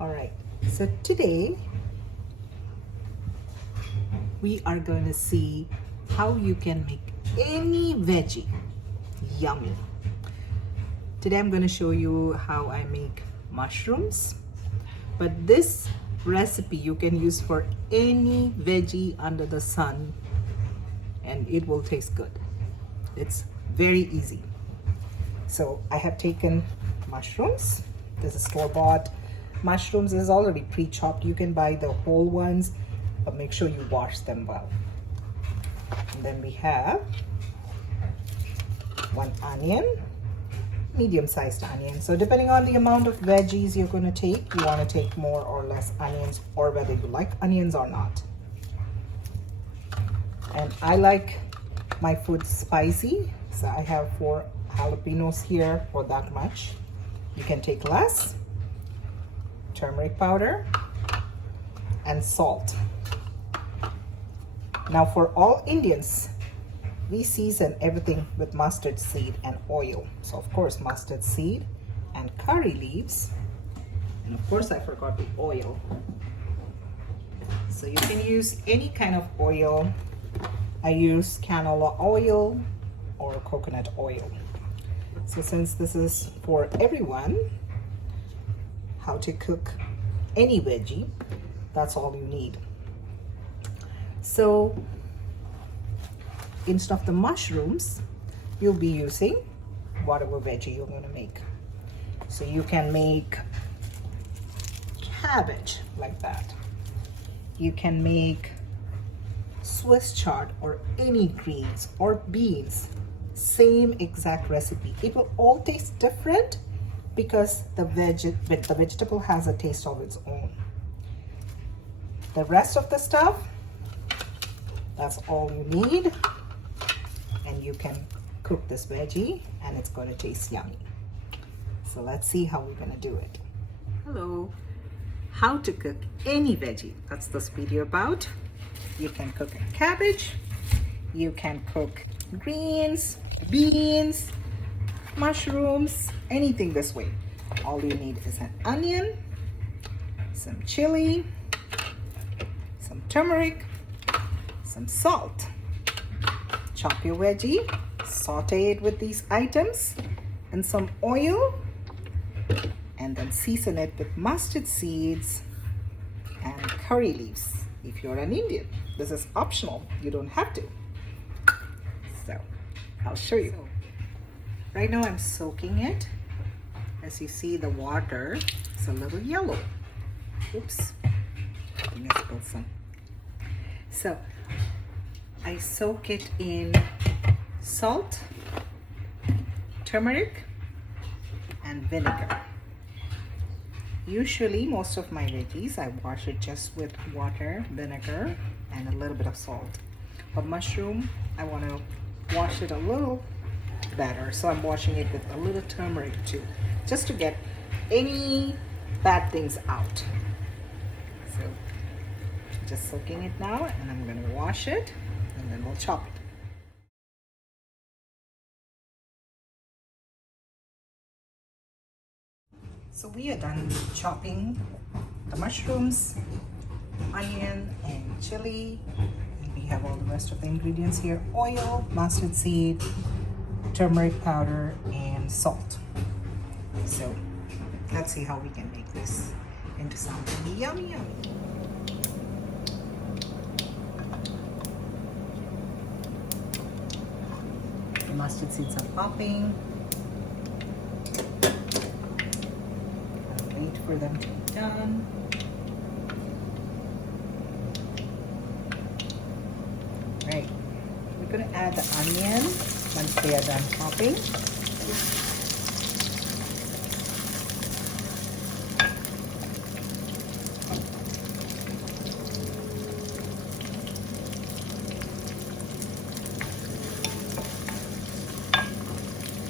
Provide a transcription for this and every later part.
All right, so today we are going to see how you can make any veggie yummy. Today I'm going to show you how I make mushrooms, but this recipe you can use for any veggie under the sun and it will taste good. It's very easy. So I have taken mushrooms. This is store-bought mushrooms. This is already pre-chopped. You can buy the whole ones, but make sure you wash them well. And then we have one onion, medium-sized onion. So depending on the amount of veggies you're going to take, you want to take more or less onions, or whether you like onions or not. And I like my food spicy, so I have 4 jalapenos here for that much. You can take less. Turmeric powder and salt. Now for all Indians, we season everything with mustard seed and oil. So of course mustard seed and curry leaves, and of course I forgot the oil. So you can use any kind of oil. I use canola oil or coconut oil. So since this is for everyone, how to cook any veggie, that's all you need. So instead of the mushrooms, you'll be using whatever veggie you're going to make. So you can make cabbage like that. You can make Swiss chard or any greens or beans. Same exact recipe. It will all taste different because the vegetable has a taste of its own. The rest of the stuff, that's all you need, and you can cook this veggie and it's going to taste yummy. So let's see how we're going to do it. Hello, how to cook any veggie. That's this video about. You can cook a cabbage, you can cook greens, beans, mushrooms, anything this way. All you need is an onion, some chili, some turmeric, some salt. Chop your veggie, saute it with these items and some oil, and then season it with mustard seeds and curry leaves. If you're an Indian, this is optional, you don't have to. So I'll show you. Right now I'm soaking it. As you see, the water is a little yellow. Oops, I think I spilled some. So I soak it in salt, turmeric, and vinegar. Usually most of my veggies, I wash it just with water, vinegar, and a little bit of salt. But mushroom, I want to wash it a little better, so I'm washing it with a little turmeric too, just to get any bad things out. So just soaking it now, and I'm going to wash it and then we'll chop it. So we are done chopping the mushrooms, onion, and chili, and we have all the rest of the ingredients here: oil, mustard seed, turmeric powder, and salt. So let's see how we can make this into something yummy yummy. The mustard seeds are popping. I'll wait for them to be done. Right, we're going to add the onion once they are done popping.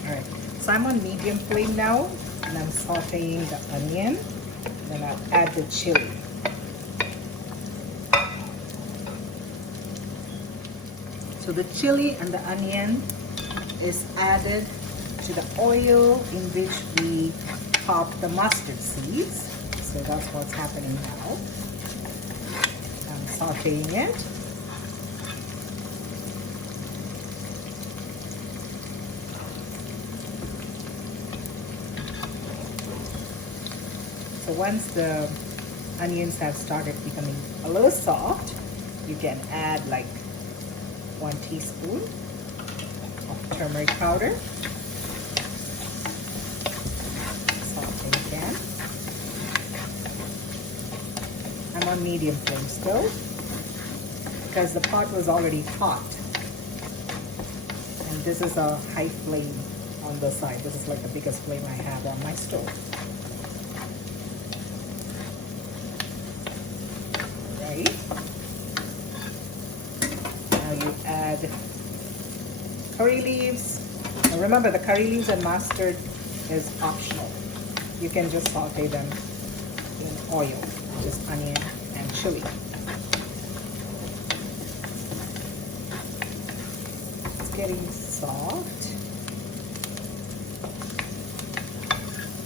Alright, so I'm on medium flame now, and I'm sauteing the onion. Then I'll add the chili. So the chili and the onion is added to the oil in which we pop the mustard seeds. So So that's what's happening now. I'm sauteing it. So once the onions have started becoming a little soft, you can add like 1 teaspoon of turmeric powder. Saute again. I'm on medium flame still because the pot was already hot. And this is a high flame on the side. This is like the biggest flame I have on my stove. Now you add curry leaves. Now remember, the curry leaves and mustard is optional. You can just saute them in oil, just onion and chili. It's getting soft.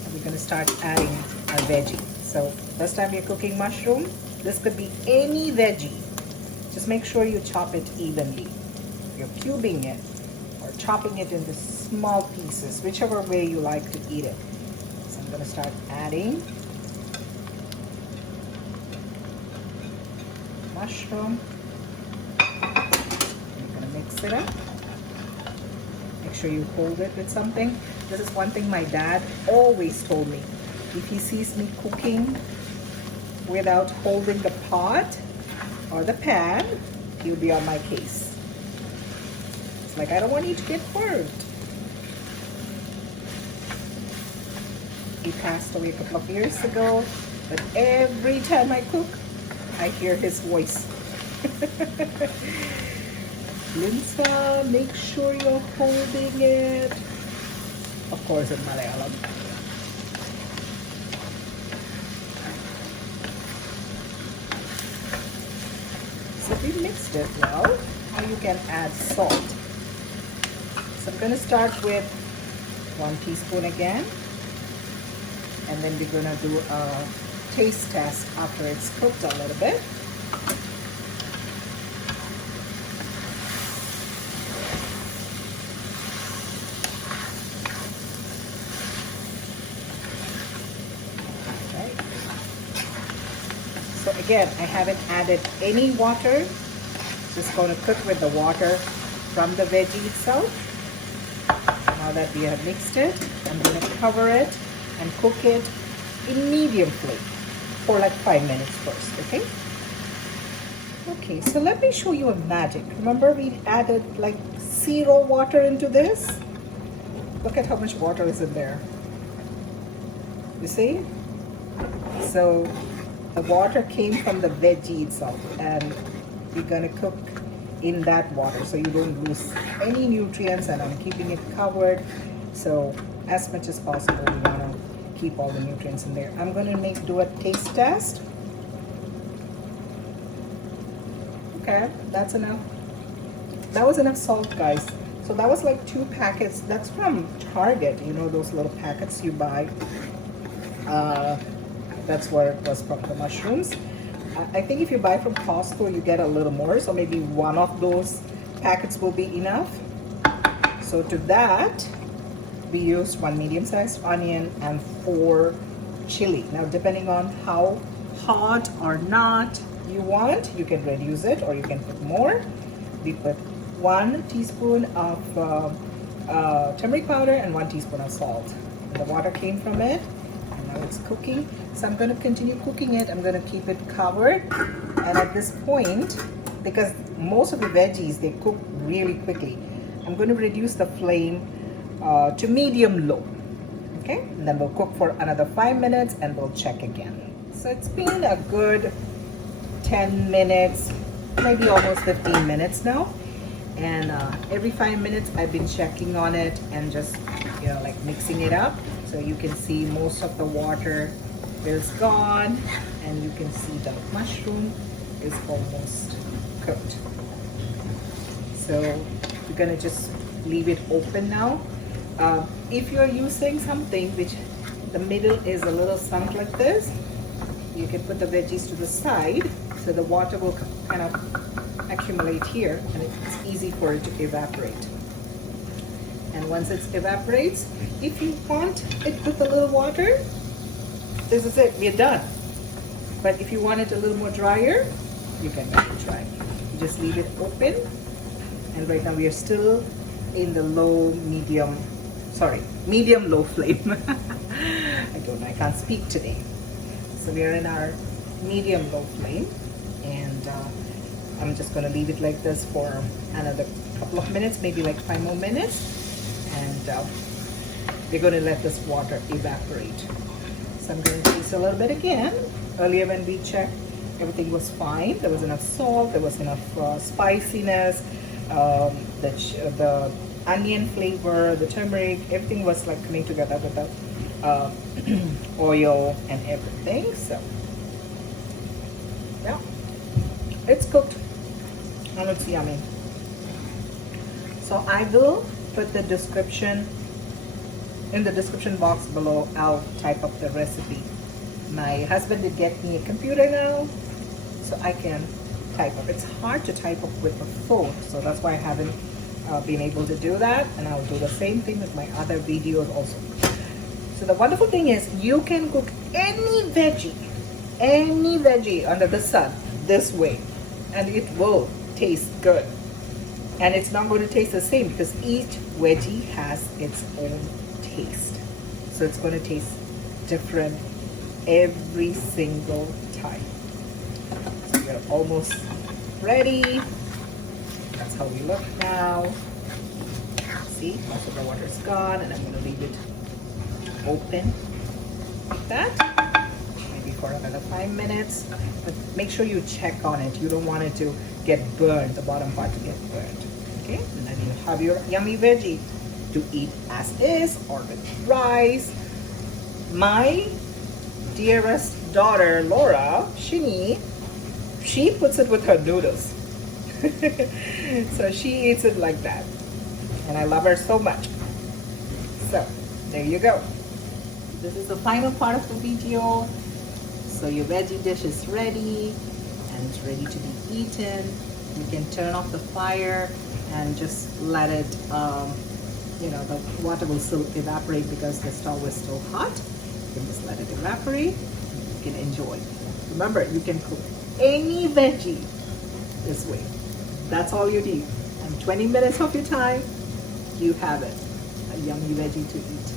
And we're going to start adding our veggie. So first time you're cooking mushroom, this could be any veggie. Just make sure you chop it evenly. You're cubing it or chopping it into small pieces, whichever way you like to eat it. So I'm going to start adding mushroom. I'm going to mix it up. Make sure you hold it with something. This is one thing my dad always told me. If he sees me cooking without holding the pot or the pan, he'll be on my case. It's like, I don't want you to get burnt. He passed away a couple of years ago, but every time I cook, I hear his voice. Linsa, make sure you're holding it. Of course in Malayalam. So we mixed it well. Now you can add salt. So I'm going to start with 1 teaspoon again. And then we're going to do a taste test after it's cooked a little bit. So again, I haven't added any water. Just going to cook with the water from the veggie itself. Now that we have mixed it, I'm going to cover it and cook it in medium flame for like 5 minutes first, okay? Okay, so let me show you a magic. Remember we added like 0 water into this? Look at how much water is in there. You see? So the water came from the veggie itself, and we're gonna cook in that water so you don't lose any nutrients, and I'm keeping it covered. So as much as possible, we wanna keep all the nutrients in there. I'm gonna do a taste test. Okay, that's enough. That was enough salt, guys. So that was like 2 packets. That's from Target, you know, those little packets you buy. That's where it was from, the mushrooms. I think if you buy from Costco, you get a little more. So maybe 1 of those packets will be enough. So to that, we used 1 medium-sized onion and 4 chili. Now, depending on how hot or not you want, you can reduce it or you can put more. We put 1 teaspoon of turmeric powder and 1 teaspoon of salt. The water came from it. Now it's cooking, so I'm going to continue cooking it. I'm going to keep it covered, and at this point, because most of the veggies, they cook really quickly, I'm going to reduce the flame to medium low. Okay, and then we'll cook for another 5 minutes and we'll check again. So it's been a good 10 minutes, maybe almost 15 minutes now, and every 5 minutes I've been checking on it and just, you know, like mixing it up. So you can see most of the water is gone, and you can see the mushroom is almost cooked. So we're gonna just leave it open now. If you're using something which the middle is a little sunk like this, You can put the veggies to the side so the water will kind of accumulate here and it's easy for it to evaporate. And once it evaporates, if you want it with a little water, this is it, we're done. But if you want it a little more drier, you can make it dry. You just leave it open. And right now we are still in the medium-low flame. I can't speak today. So we are in our medium-low flame, and I'm just going to leave it like this for another couple of minutes, maybe like 5 more minutes, and we're going to let this water evaporate. So I'm going to taste a little bit again. Earlier when we checked, everything was fine. There was enough salt, there was enough spiciness, the onion flavor, the turmeric, everything was like coming together with the oil and everything. So yeah, it's cooked and it's yummy. So I will put the description in the description box below. I'll type up the recipe. My husband did get me a computer now, so I can type up. It's hard to type up with a phone, so that's why I haven't been able to do that, and I'll do the same thing with my other videos also. So the wonderful thing is you can cook any veggie under the sun this way, and it will taste good. And it's not going to taste the same because each veggie has its own taste. So it's going to taste different every single time. So we're almost ready. That's how we look now. See, most of the water's gone, and I'm going to leave it open like that, maybe for another 5 minutes. But make sure you check on it. You don't want it to get burned, the bottom part to get burned. Okay, and then you have your yummy veggie to eat as is or with rice. My dearest daughter Laura, she puts it with her noodles. So she eats it like that, and I love her so much. So there you go. This is the final part of the video. So your veggie dish is ready and it's ready to be eaten. You can turn off the fire and just let it, the water will still evaporate because the stove is still hot. You can just let it evaporate. You can enjoy. Remember, you can cook any veggie this way. That's all you need. And 20 minutes of your time, you have it. A yummy veggie to eat.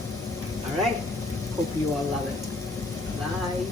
All right. Hope you all love it. Bye.